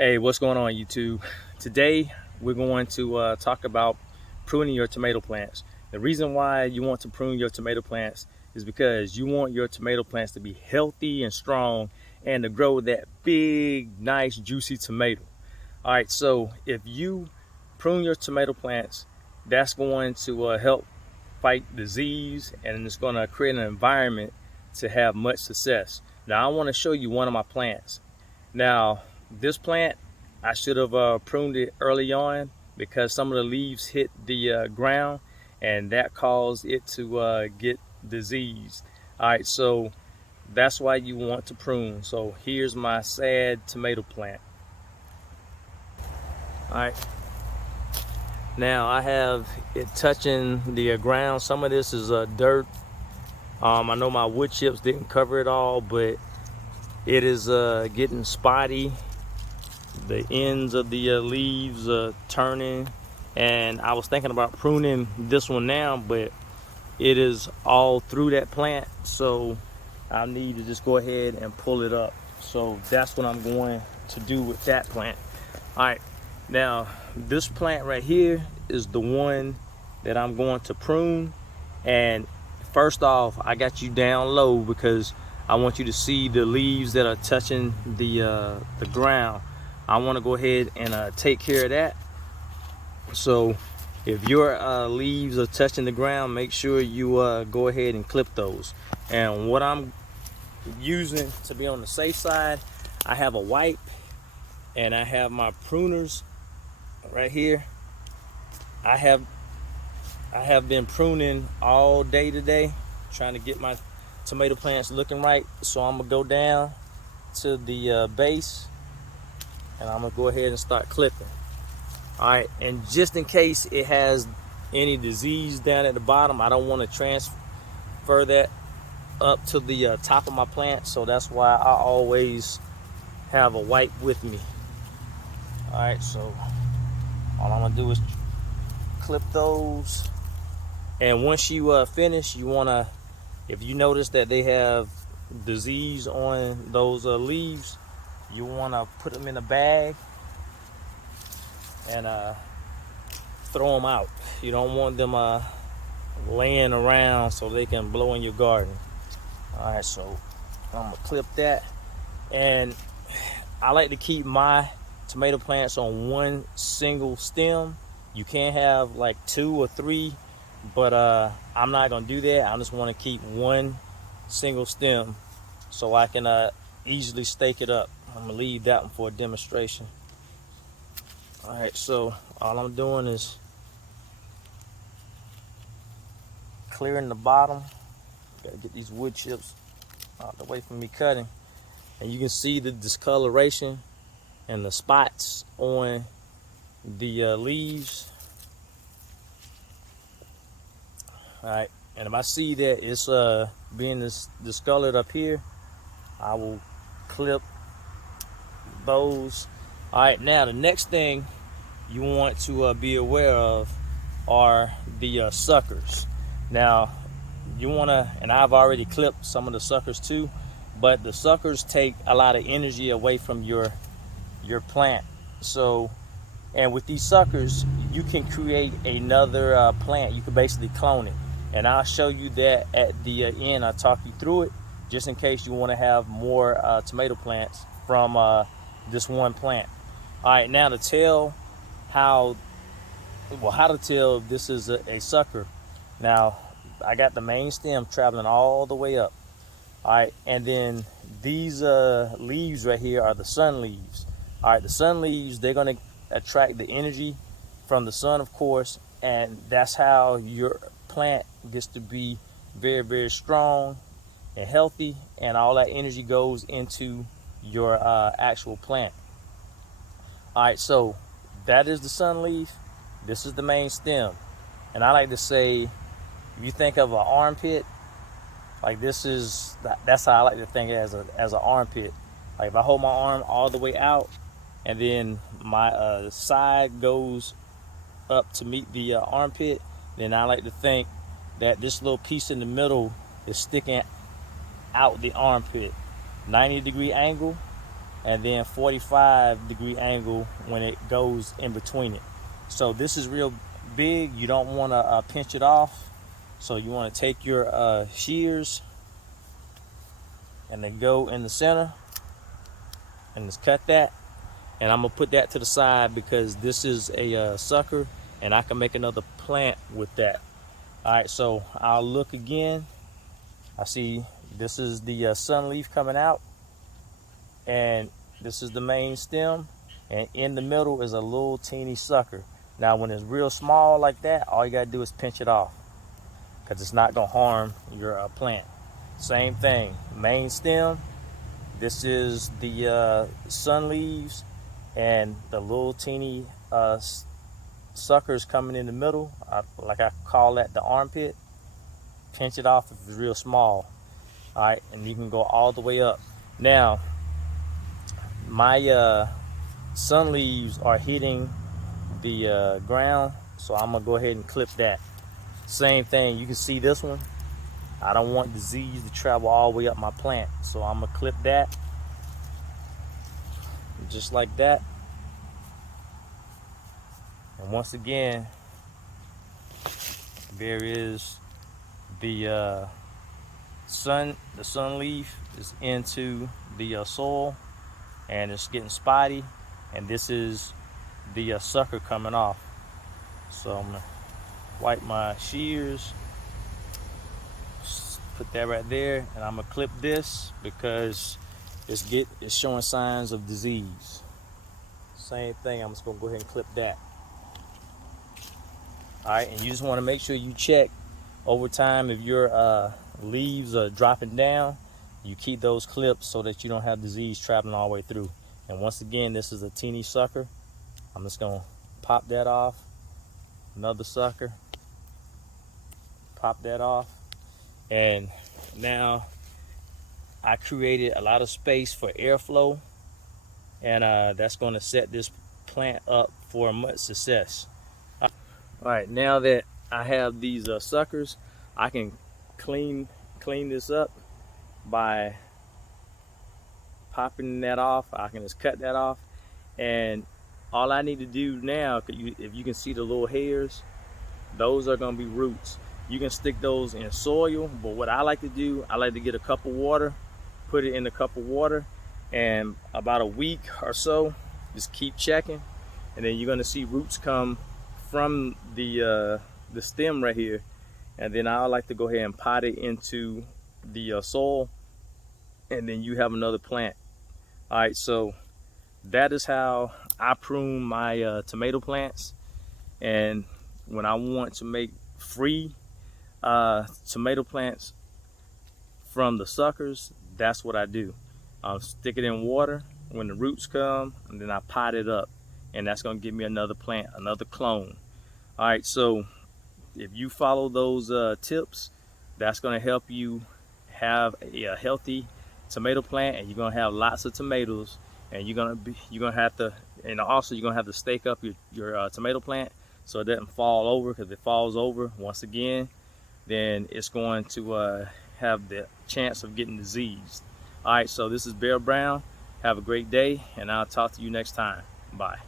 Hey, what's going on, YouTube? Today we're going to talk about pruning your tomato plants. The reason why you want to prune your tomato plants is because you want your tomato plants to be healthy and strong and to grow that big, nice, juicy tomato. All right, so if you prune your tomato plants, that's going to help fight disease, and it's going to create an environment to have much success. Now, I want to show you one of my plants. Now, this plant, I should have pruned it early on because some of the leaves hit the ground, and that caused it to get diseased. All right, so that's why you want to prune. So here's my sad tomato plant. All right, now I have it touching the ground. Some of this is dirt. I know my wood chips didn't cover it all, but it is getting spotty. The ends of the leaves turning, and I was thinking about pruning this one now, but it is all through that plant, so I need to just go ahead and pull it up. So that's what I'm going to do with that plant. All right, now this plant right here is the one that I'm going to prune. And first off, I got you down low because I want you to see the leaves that are touching the ground. I want to go ahead and take care of that. So if your leaves are touching the ground, make sure you go ahead and clip those. And what I'm using to be on the safe side, I have a wipe and I have my pruners right here. I have been pruning all day today, trying to get my tomato plants looking right. So I'm gonna go down to the base, and I'm gonna go ahead and start clipping. All right, and just in case it has any disease down at the bottom, I don't want to transfer that up to the top of my plant, so that's why I always have a wipe with me. All right, so all I'm gonna do is clip those, and once you finish, you wanna, if you notice that they have disease on those leaves, you want to put them in a bag and throw them out. You don't want them laying around so they can blow in your garden. All right, so I'm gonna clip that, and I like to keep my tomato plants on one single stem. You can have like 2 or 3, but I'm not gonna do that. I just want to keep one single stem so I can easily stake it up. I'm gonna leave that one for a demonstration. All right, so all I'm doing is clearing the bottom. Gotta get these wood chips out the way from me cutting, and you can see the discoloration and the spots on the leaves. All right, and if I see that it's being discolored up here, I will clip those. All right, now the next thing you want to be aware of are the suckers. Now you want to, and I've already clipped some of the suckers too, but the suckers take a lot of energy away from your plant. So, and with these suckers, you can create another plant. You can basically clone it, and I'll show you that at the end. I'll talk you through it just in case you want to have more tomato plants from this one plant. All right, now to tell how to tell this is a sucker. Now I got the main stem traveling all the way up. All right, and then these leaves right here are the sun leaves. All right, the sun leaves, they're going to attract the energy from the sun, of course, and that's how your plant gets to be very, very strong and healthy, and all that energy goes into your actual plant. All right, so that is the sun leaf. This is the main stem, and I like to say, if you think of an armpit, like that's how I like to think as an armpit. Like if I hold my arm all the way out, and then my side goes up to meet the armpit, then I like to think that this little piece in the middle is sticking out the armpit, 90-degree angle, and then 45-degree angle when it goes in between it. So this is real big. You don't want to pinch it off. So you want to take your shears and then go in the center and just cut that. And I'm gonna put that to the side because this is a sucker, and I can make another plant with that. All right, so I'll look again. I see this is the sun leaf coming out, and this is the main stem, and in the middle is a little teeny sucker. Now when it's real small like that, all you gotta do is pinch it off because it's not gonna harm your plant. Same thing, main stem. This is the sun leaves, and the little teeny suckers coming in the middle. Like I call that the armpit. Pinch it off if it's real small. All right, and you can go all the way up. Now, my sun leaves are hitting the ground, so I'm gonna go ahead and clip that. Same thing, you can see this one. I don't want disease to travel all the way up my plant, so I'm gonna clip that just like that. And once again, there is the sun leaf is into the soil, and it's getting spotty, and this is the sucker coming off. So I'm gonna wipe my shears, put that right there, and I'm gonna clip this because it's showing signs of disease. Same thing, I'm just gonna go ahead and clip that. All right, and you just want to make sure you check over time if your leaves are dropping down. You keep those clips so that you don't have disease traveling all the way through. And once again, this is a teeny sucker. I'm just gonna pop that off. Another sucker. Pop that off. And now I created a lot of space for airflow, and that's going to set this plant up for much success. All right, now that I have these suckers, I can clean this up by popping that off. I can just cut that off, and all I need to do now, if you can see the little hairs, those are going to be roots. You can stick those in soil, but what I like to do, I like to get a cup of water, put it in a cup of water, and about a week or so, just keep checking, and then you're going to see roots come from the stem right here. And then I like to go ahead and pot it into the soil, and then you have another plant. All right, so that is how I prune my tomato plants. And when I want to make free tomato plants from the suckers, that's what I do. I'll stick it in water when the roots come, and then I pot it up, and that's gonna give me another plant, another clone. All right, so if you follow those tips, that's gonna help you have a healthy tomato plant, and you're gonna have lots of tomatoes, and you're gonna have to, and also you're gonna have to stake up your tomato plant so it doesn't fall over, because if it falls over once again, then it's going to have the chance of getting diseased. All right, so this is Bear Brown. Have a great day, and I'll talk to you next time. Bye.